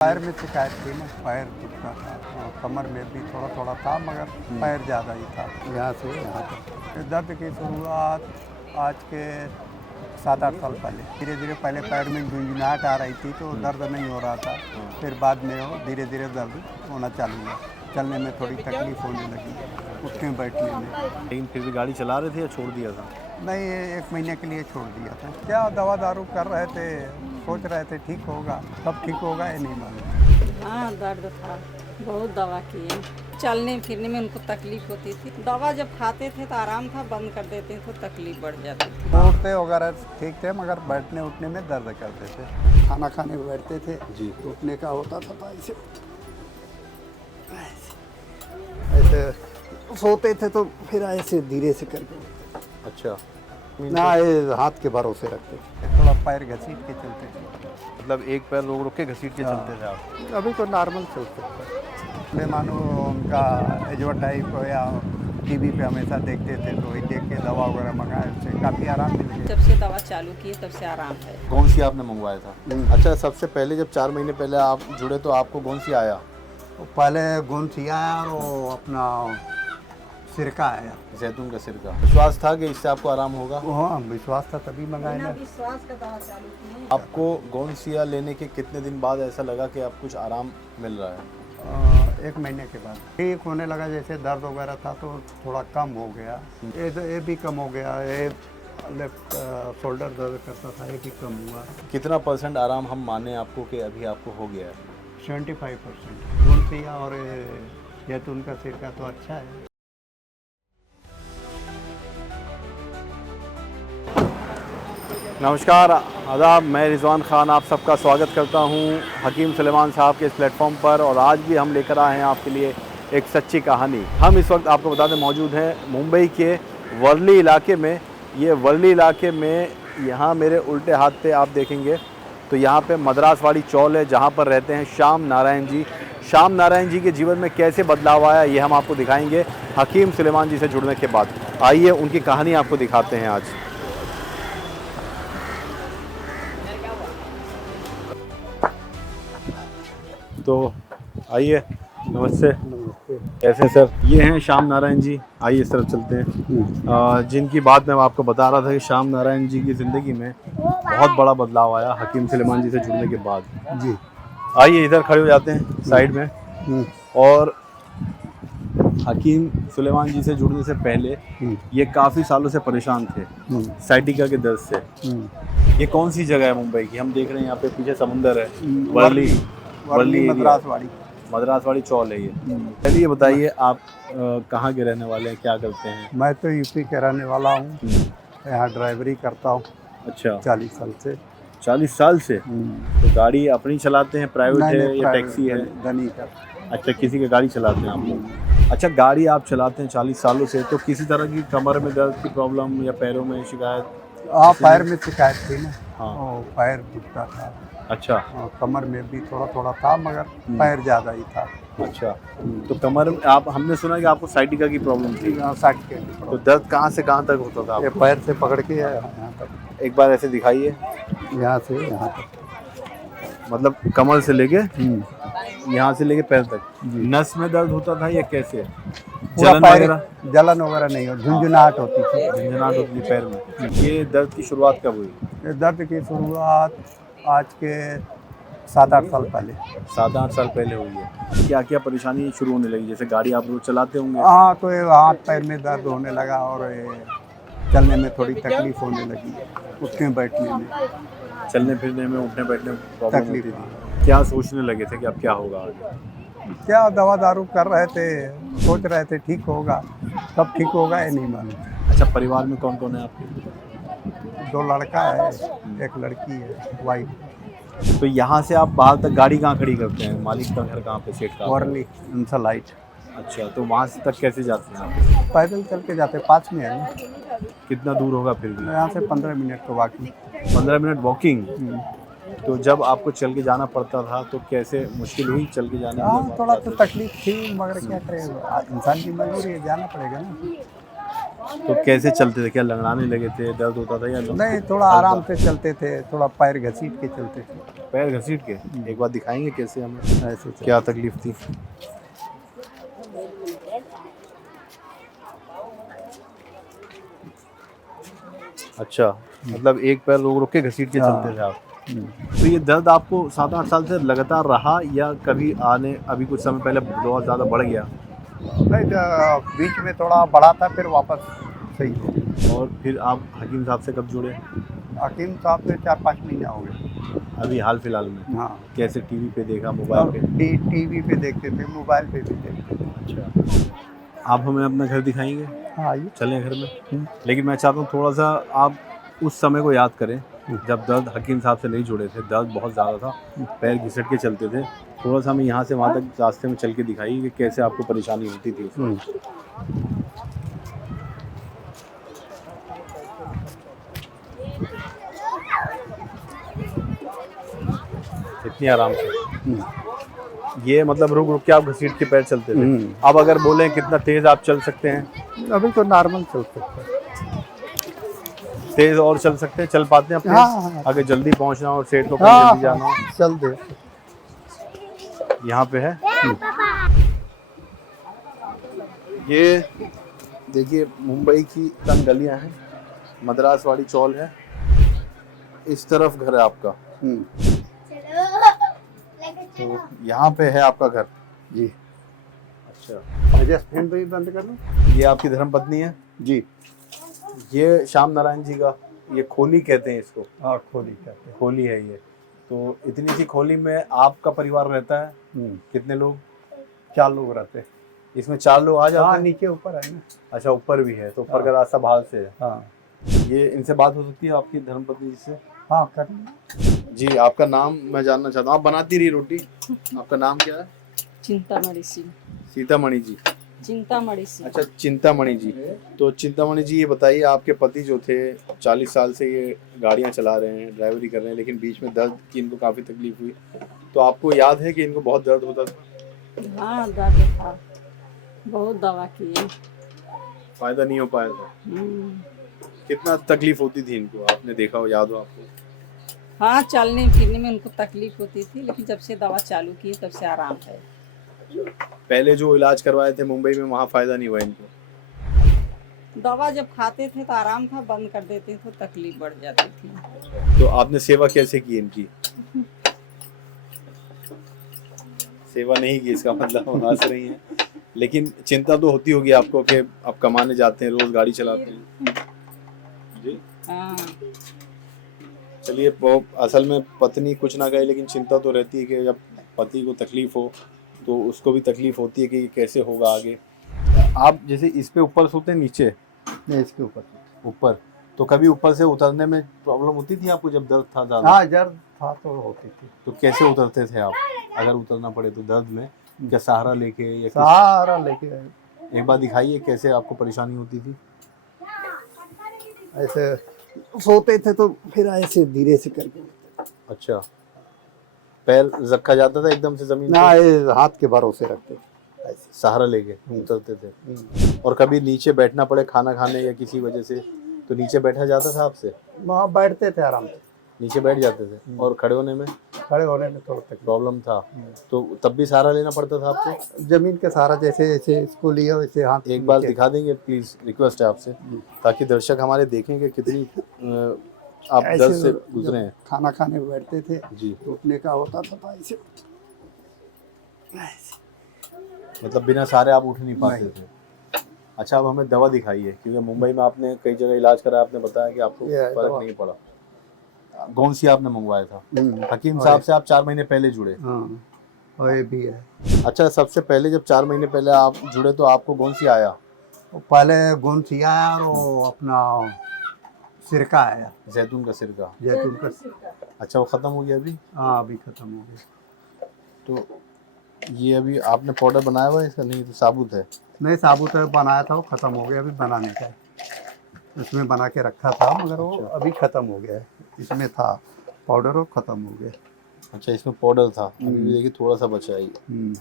पैर में शिकायत थी ना, पैर दुखता था और कमर में भी थोड़ा थोड़ा था, मगर पैर ज़्यादा ही था। यहाँ से यहाँ तक दर्द की शुरुआत आज के 7-8 साल पहले। धीरे धीरे पहले पैर में झुंझुनाहट आ रही थी तो दर्द नहीं हो रहा था, फिर बाद में वो धीरे धीरे दर्द होना चालू हुआ। चलने में थोड़ी तकलीफ होने लगी, उठने बैठने में। लेकिन फिर भी गाड़ी चला रहे थे या छोड़ दिया था? नहीं, ये 1 महीने के लिए छोड़ दिया था। क्या दवा दारू कर रहे थे, सोच रहे थे ठीक होगा, कब ठीक होगा ये नहीं मालूम। हाँ, दर्द था, बहुत दवा किए। चलने फिरने में उनको तकलीफ होती थी। दवा जब खाते थे तो आराम था, बंद कर देते तो तकलीफ बढ़ जाती थी। उठते वगैरह ठीक थे, मगर बैठने उठने में दर्द करते थे। खाना खाने बैठते थे जी, उठने का होता था ऐसे ऐसे सोते थे तो फिर ऐसे धीरे से करके। अच्छा, ना ये हाथ के भरोसे रखते थे, थोड़ा पैर घसीट के चलते थे। मतलब एक पैर रोक रोक के घसीट के चलते थे आप? अभी तो नॉर्मल चलते थे। मानो उनका एडवर्टाइज या टीवी पे हमेशा देखते थे, तो वही देख के दवा वगैरह मंगाए, उससे काफ़ी आराम मिल गया। जब से दवा चालू की तब से आराम है। कौन सी आपने मंगवाया था? अच्छा, सबसे पहले जब 4 महीने पहले आप जुड़े तो आपको कौन सी आया? पहले गोंसी आया और वो अपना सिरका आया, जैतून का सिरका। विश्वास था कि इससे आपको आराम होगा? हाँ, विश्वास था तभी मंगाया ना। विश्वास का दवा चालू की। आपको गोंसिया लेने के कितने दिन बाद ऐसा लगा कि आप कुछ आराम मिल रहा है? 1 महीने के बाद ठीक होने लगा। जैसे दर्द वगैरह था तो थोड़ा कम हो गया, ये भी कम हो गया। ये लेफ्ट शोल्डर दर्द करता था, ये भी कम हुआ। कितना % आराम हम माने आपको कि अभी आपको हो गया है? 75%। गोंसिया और जैतून का सिरका तो अच्छा है। नमस्कार, आदाब। मैं रिजवान खान आप सबका स्वागत करता हूं हकीम सुलेमान साहब के इस प्लेटफॉर्म पर। और आज भी हम लेकर आए हैं आपके लिए एक सच्ची कहानी। हम इस वक्त आपको बता दें मौजूद हैं मुंबई के वर्ली इलाके में। ये वर्ली इलाके में यहाँ मेरे उल्टे हाथ पे आप देखेंगे तो यहाँ पे मद्रासवाड़ी चौल है, जहाँ पर रहते हैं श्याम नारायण जी। श्याम नारायण जी के जीवन में कैसे बदलाव आया ये हम आपको दिखाएंगे हकीम सुलेमान जी से जुड़ने के बाद। आइए उनकी कहानी आपको दिखाते हैं आज। तो आइए, नमस्ते। कैसे सर? ये हैं श्याम नारायण जी। आइए इस तरफ चलते हैं। जिनकी बात मैं आपको बता रहा था कि श्याम नारायण जी की ज़िंदगी में बहुत बड़ा बदलाव आया हकीम सुलेमान जी से जुड़ने के बाद जी। आइए इधर खड़े हो जाते हैं साइड में। और हकीम सुलेमान जी से जुड़ने से पहले ये काफ़ी सालों से परेशान थे साइटिका के दर्द से। ये कौन सी जगह है मुंबई की? हम देख रहे हैं यहाँ पे पीछे समुंदर है, वर्ली मद्रासवाड़ी चौल है ये। चलिए बताइए, आप कहाँ के रहने वाले हैं, क्या करते हैं? मैं तो यूपी का रहने वाला हूँ, यहाँ ड्राइवरी करता हूँ। अच्छा, 40 साल से। 40 साल से? तो गाड़ी अपनी चलाते हैं, प्राइवेट है या टैक्सी है? धनी का। अच्छा, किसी की गाड़ी चलाते हैं आप लोग? अच्छा, गाड़ी आप चलाते हैं 40 सालों से, तो किसी तरह की कमर में दर्द की प्रॉब्लम या पैरों में शिकायत? हाँ, पैर में शिकायत थी ना। हाँ, पैर दुखता था। अच्छा। कमर में भी थोड़ा थोड़ा था, मगर पैर ज़्यादा ही था। अच्छा, तो कमर में आप, हमने सुना कि आपको साइटिका की प्रॉब्लम थी। तो दर्द कहाँ से कहाँ तक होता था? ये पैर से पकड़ के यहाँ तक। एक बार ऐसे दिखाइए। यहाँ से यहाँ तक, मतलब कमर से लेके यहाँ से लेके पैर तक नस में दर्द होता था या कैसे? जलन वगैरह नहीं हो, झुंझुनाहट होती थी। झुंझुनाहट होती थी पैर में। ये दर्द की शुरुआत कब हुई? ये दर्द की शुरुआत आज के 7-8 साल पहले। 7-8 साल पहले हुई है। क्या क्या परेशानी शुरू होने लगी? जैसे गाड़ी आप रोज चलाते होंगे? हाँ, तो ये हाथ पैर में दर्द होने लगा और ये चलने में थोड़ी तकलीफ होने लगी, उठने बैठने में। चलने फिरने में, उठने बैठने में प्रॉब्लम होती थी। क्या सोचने लगे थे कि अब क्या होगा आगे? क्या दवा दारू कर रहे थे, सोच रहे थे ठीक होगा, कब ठीक होगा ये नहीं मालूम। अच्छा, परिवार में कौन कौन है आपके? 2 लड़का है, 1 लड़की है, वाइफ। तो यहाँ से आप बाहर तक गाड़ी कहाँ खड़ी करते हैं? मालिक का घर कहाँ पे, सेठ का? वर्ली लाइट। अच्छा, तो वहाँ से तक कैसे जाते हैं आप? पैदल चल के जाते, 5 में है ना। कितना दूर होगा फिर भी? यहाँ से 15 मिनट का वॉकिंग। 15 minute walking? तो जब आपको चल के जाना पड़ता था तो कैसे मुश्किल हुई चल के जाने में? हाँ, थोड़ा तो तकलीफ थी, मगर क्या करें, इंसान की मजबूरी है, जाना पड़ेगा ना। तो कैसे चलते थे, क्या लंगड़ाने लगे थे, दर्द होता था या नहीं, थोड़ा आराम से चलते थे, थोड़ा पैर घसीट के चलते थे। पैर घसीट के? एक बार दिखाएंगे कैसे हमें, ऐसे क्या तकलीफ थी? अच्छा, मतलब एक पैर रोक रोक के घसीट के हाँ। चलते थे आप। तो ये दर्द आपको 7-8 साल से लगातार रहा या कभी अभी कुछ समय पहले बहुत ज़्यादा बढ़ गया? नहीं, बीच में थोड़ा बढ़ा था, फिर वापस सही हो गया। और फिर आप हकीम साहब से कब जुड़े? हकीम साहब से 4-5 महीने हो गए। अभी हाल फिलहाल में? हाँ, कैसे, टीवी पे देखा, मोबाइल पे? टीवी पे देखते थे, मोबाइल पे भी देखते थे। अच्छा, आप हमें अपना घर दिखाएंगे? हाँ, आइए। चलें घर में। लेकिन मैं चाहता हूँ थोड़ा सा आप उस समय को याद करें जब दर्द हकीम साहब से नहीं जुड़े थे, दर्द बहुत ज़्यादा था, पैर घिसट के चलते थे। थोड़ा सा हमें यहाँ से वहाँ तक रास्ते में चल के दिखाइए कि कैसे आपको परेशानी होती थी उसमें। इतनी आराम से ये मतलब रुक रुक के आप घसीट के पैर चलते थे। अब अगर बोलें कितना तेज़ आप चल सकते हैं? अभी तो नॉर्मल चल सकता है। तेज़ और चल सकते हैं, चल पाते हैं अपने? हाँ। अगर जल्दी पहुँचना हो, सेठ को कहीं हाँ, जल्दी जाना हो? चल दे। यहाँ पे है ये, देखिए मुंबई की तंग गलियां हैं, मद्रास वाली चौल है, इस तरफ घर है आपका। तो यहाँ पे है आपका घर जी। अच्छा, मुझे फैन भी बंद कर लो। ये आपकी धर्मपत्नी है जी। ये श्याम नारायण जी का, ये खोली कहते हैं इसको। हाँ, खोली कहते हैं। खोली है ये। तो इतनी सी खोली में आपका परिवार रहता है? कितने लोग? 4 लोग रहते हैं। इसमें 4 लोग आ जाते हाँ, हैं? नीचे ऊपर है ना। अच्छा, ऊपर भी है, तो ऊपर हाँ। का रास्ता बाहर से है। हाँ। ये इनसे बात हो सकती है आपकी धर्मपत्नी जी से? हाँ, कर। जी, आपका नाम मैं जानना चाहता हूँ। आप बनाती रही रोटी, आपका नाम क्या है? चिंतामणि सिंह। सीतामणि जी। चिंतामणि सिंह। अच्छा, चिंतामणि जी। तो चिंतामणि जी, ये बताइए, आपके पति जो थे 40 साल से ये गाड़ियाँ चला रहे हैं, ड्राइवरी कर रहे हैं, लेकिन बीच में दर्द की इनको काफ़ी तकलीफ हुई, तो आपको याद है कि इनको बहुत दर्द होता था? हाँ, दर्द था, बहुत दवा किए, फ़ायदा नहीं हो पाया था? कितना तकलीफ होती थी इनको, आपने देखा हो, याद हो आपको? हाँ, चलने फिरने में उनको तकलीफ होती थी, लेकिन जब से दवा चालू की तब से आराम है। पहले जो इलाज करवाए थे मुंबई में, वहाँ फ़ायदा नहीं हुआ इनको? दवा जब खाते थे तो आराम था, बंद कर देते तो तकलीफ बढ़ जाती थी। तो आपने सेवा कैसे की इनकी? सेवा नहीं की, इसका मतलब हम हंस रही हैं, लेकिन चिंता तो होती होगी आपको कि आप कमाने जाते हैं, रोज गाड़ी चलाते हैं। जी हाँ, चलिए, वो असल में पत्नी कुछ ना कहे, लेकिन चिंता तो रहती है कि जब पति को तकलीफ हो तो उसको भी तकलीफ होती है कि कैसे होगा आगे। आप जैसे इस पे ऊपर सोते हैं, नीचे? नहीं, इसके ऊपर। ऊपर। तो कभी ऊपर से उतरने में प्रॉब्लम होती थी आपको जब दर्द था ज़्यादा? हाँ, दर्द था तो होती थी। तो कैसे उतरते थे आप, अगर उतरना पड़े तो दर्द में? क्या सहारा लेके या सहारा लेके आए। एक बार दिखाइए कैसे आपको परेशानी होती थी। ऐसे सोते थे तो फिर ऐसे धीरे से करके। अच्छा, पैर रखा जाता था एकदम से जमीन ना, पे? ये हाथ के भरोसे रखते ऐसे सहारा लेके उतरते थे? और कभी नीचे बैठना पड़े खाना खाने या किसी वजह से, तो नीचे बैठा जाता था आपसे? वहाँ बैठते थे आराम से। नीचे बैठ जाते थे? और खड़े होने में? खड़े होने में थोड़ा तकलीफ। प्रॉब्लम था, तो तब भी सहारा लेना पड़ता था आपको? जमीन के सहारा, जैसे ऐसे इसको लिया वैसे हाथ। एक बार दिखा देंगे प्लीज, रिक्वेस्ट है आपसे, ताकि दर्शक हमारे देखें कि कितनी आप दर्द से गुजरे हैं। खाना खाने बैठते थे जी, उठने का होता था ऐसे। मतलब बिना सहारे आप उठ नहीं पाते थे? अच्छा, अब हमें दवा दिखाइए, क्योंकि मुंबई में आपने कई जगह इलाज करा, आपने बताया कि आपको फर्क नहीं पड़ा। कौन सी आपने मंगवाया था? हकीम साहब से आप 4 महीने पहले जुड़े? हाँ, और ये भी है। अच्छा, सबसे पहले जब 4 महीने पहले आप जुड़े तो आपको कौन सी आया? पहले गोंसी आया और वो अपना सिरका आया, जैतून का सिरका। जैतून का। अच्छा, वो ख़त्म हो गया अभी? हाँ, अभी खत्म हो गया। तो ये अभी आपने पाउडर बनाया हुआ है इसका? नहीं, तो साबुत है? नहीं, साबुत बनाया था, वो खत्म हो गया, अभी बनाने का है। इसमें बना के रखा था, मगर वो अभी खत्म हो गया है। इसमें था पाउडर, वो खत्म हो गया। अच्छा, इसमें पाउडर था, अभी भी देखिए थोड़ा सा बचा है ये।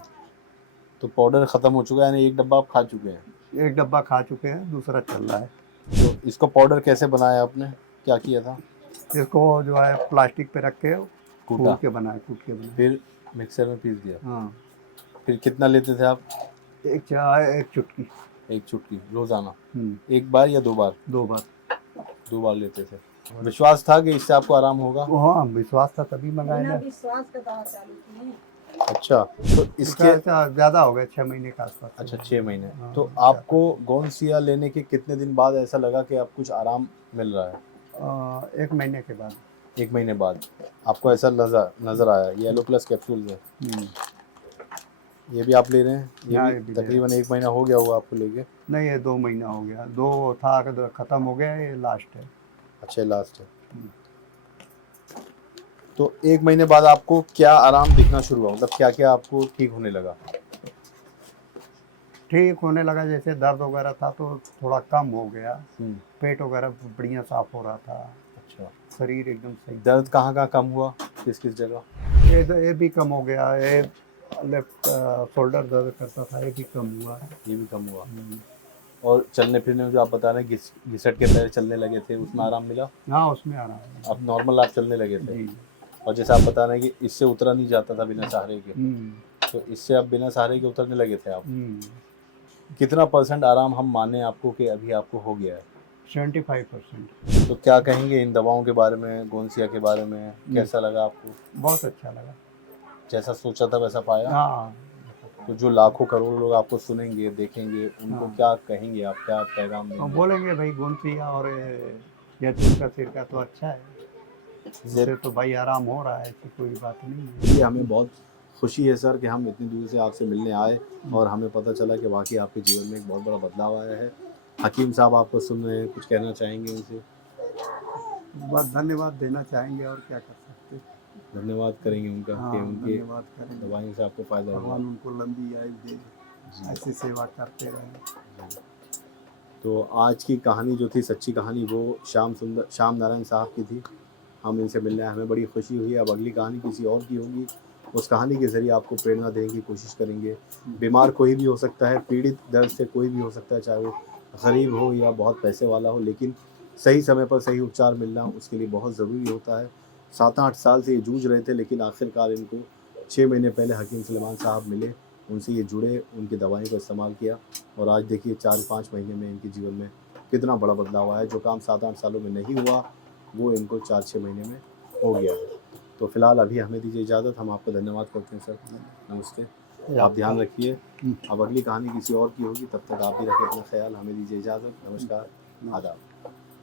तो पाउडर ख़त्म हो चुका है, यानी एक डब्बा आप खा चुके हैं? एक डब्बा खा चुके हैं, दूसरा चल रहा है। तो इसको पाउडर कैसे बनाया आपने, क्या किया था? इसको जो है प्लास्टिक पे रख के कूटा, कूट के बनाए। फिर मिक्सर में पीस दिया। हाँ, फिर कितना लेते थे आप? एक चाय एक चुटकी। एक चुटकी रोजाना? एक बार या 2 बार? 2 बार। 2 बार लेते थे। विश्वास था कि इससे आपको आराम होगा? हाँ, विश्वास था तभी मंगाया बिना ना। विश्वास के दवा चालू की है। अच्छा, तो इसके इसका ज़्यादा हो गया, 6 महीने के आसपास। अच्छा 6 महीने। हाँ, तो आपको गोंसिया लेने के कितने दिन बाद ऐसा लगा कि आप कुछ आराम मिल रहा है? 1 महीने के बाद। 1 महीने बाद आपको ऐसा नजर आया? येलो प्लस कैप्सूल है, ये भी आप ले रहे हैं? हाँ, ये ये भी भी ले तकरीबन 1 महीना हो गया होगा आपको लेके? नहीं, ये 2 महीना हो गया। 2 था कि ख़त्म हो गया, ये लास्ट है। अच्छा, लास्ट है। तो 1 महीने बाद आपको क्या आराम दिखना शुरू हुआ, मतलब क्या क्या आपको ठीक होने लगा? ठीक होने लगा, जैसे दर्द वगैरह था तो थोड़ा कम हो गया। पेट वगैरह बढ़िया साफ हो रहा था। अच्छा, शरीर एकदम सही। दर्द कहाँ कहाँ कम हुआ, किस किस जगह? ये भी कम हो गया। ये लेफ्ट शोल्डर दर्द करता था, ये भी कम हुआ। ये भी कम हुआ। और चलने फिरने में जो आप बता रहे हैं घिसट के पैर चलने लगे थे, उसमें आराम मिला? हाँ, उसमें आराम है। अब नॉर्मल आप चलने लगे थे? जी। और जैसे आप बता रहे हैं कि इससे उतरा नहीं जाता था बिना सहारे के, तो इससे अब बिना सहारे के उतरने लगे थे आप। कितना % आराम हम माने आपको कि अभी आपको हो गया है? 75%। तो क्या कहेंगे इन दवाओं के बारे में, गोंसिया के बारे में? कैसा लगा आपको? बहुत अच्छा लगा। जैसा सोचा था वैसा पाया? हाँ। तो जो लाखों करोड़ों लोग आपको सुनेंगे देखेंगे, उनको क्या कहेंगे आप, क्या पैगाम देंगे? बोलेंगे भाई गोंसिया और जैतून का सिरका तो अच्छा है, इससे तो भाई आराम हो रहा है, ऐसी कोई बात नहीं है। ये हमें बहुत खुशी है सर कि हम इतनी दूर से आपसे मिलने आए और हमें पता चला कि वाकई आपके जीवन में एक बहुत बड़ा बदलाव आया है। हकीम साहब आपको सुन रहे हैं, कुछ कहना चाहेंगे उनसे? बस धन्यवाद देना चाहेंगे, और क्या कर सकते हैं। धन्यवाद करेंगे उनका कि उनके धन्यवाद करेंगे। दवाइयों से आपको फ़ायदा हुआ। भगवान उनको लंबी आयु दे, ऐसी सेवा करते रहें। तो आज की कहानी जो थी, सच्ची कहानी, वो श्याम नारायण साहब की थी। हम इनसे मिलने आए, हमें बड़ी खुशी हुई। अब अगली कहानी किसी और की होगी, उस कहानी के ज़रिए आपको प्रेरणा देने की कोशिश करेंगे। बीमार कोई भी हो सकता है, पीड़ित दर्द से कोई भी हो सकता है, चाहे वो गरीब हो या बहुत पैसे वाला हो, लेकिन सही समय पर सही उपचार मिलना उसके लिए बहुत ज़रूरी होता है। 7-8 साल से ये जूझ रहे थे, लेकिन आखिरकार इनको 6 महीने पहले हकीम सुलेमान साहब मिले, उनसे ये जुड़े, उनकी दवाइयों का इस्तेमाल किया और आज देखिए 4-5 महीने में इनके जीवन में कितना बड़ा बदलाव आया। जो काम 7-8 सालों में नहीं हुआ वो इनको 4-6 महीने में हो गया है। तो फिलहाल अभी हमें दीजिए इजाज़त, हम आपको धन्यवाद करते हैं सर। नमस्ते, आप ध्यान रखिए। अब अगली कहानी किसी और की होगी, तब तक आप भी रखें अपना ख्याल। हमें दीजिए इजाज़त, नमस्कार, आदाब।